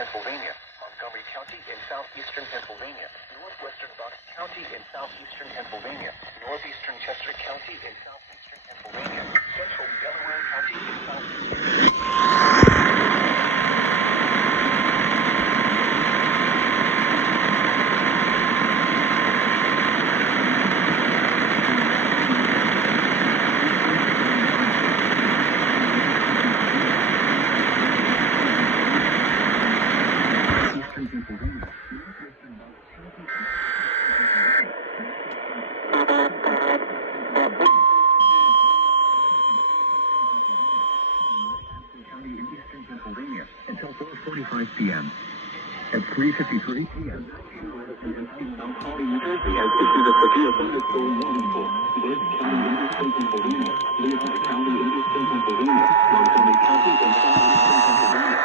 Pennsylvania, Montgomery County in southeastern Pennsylvania, northwestern Bucks County in southeastern Pennsylvania, northeastern Chester County in southeastern Pennsylvania, central Delaware County in southeastern. Until 4:45 p.m. At 3:53 p.m. has issued a severe thunderstorm warning for West County, Interstate Pennsylvania, Lewiston County, Interstate Pennsylvania, Montgomery County, and southeastern Pennsylvania.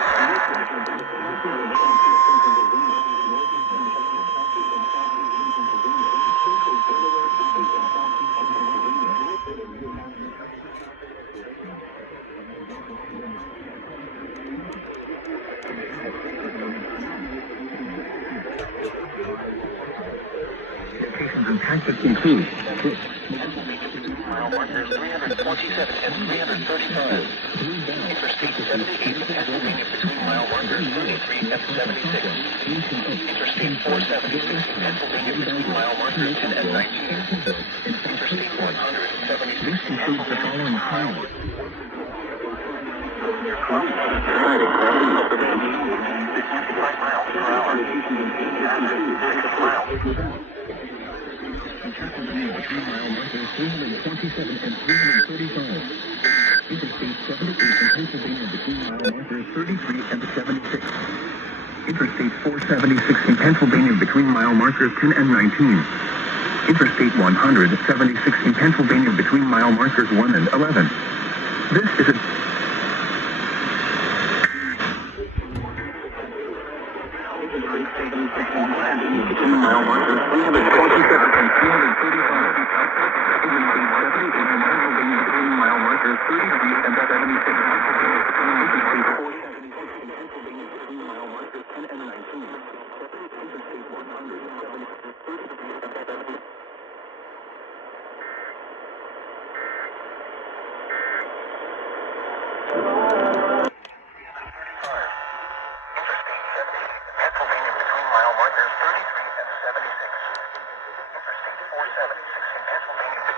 Locations and tactics include Mile markers 327 and 335. Interstate 78 in Pennsylvania between mile markers 33 and 76. Interstate 476 in Pennsylvania between mile markers 10 and 19. Interstate 176 this includes the following highways. Between mile markers 327 and 335. Interstate 78 in Pennsylvania between mile markers 33 and 76. Interstate 476 in Pennsylvania between mile markers 10 and 19. Interstate 176 in Pennsylvania between mile markers 1 and 11. This is a between mile markers 327 and 335. Interstate 78 in Pennsylvania between mile markers 33 and 76. Interstate 476 in Pennsylvania between mile markers 10 and 19. Interstate 176 33 and 76. Pennsylvania between mile markers 33 and 76. Interstate 476 in Pennsylvania.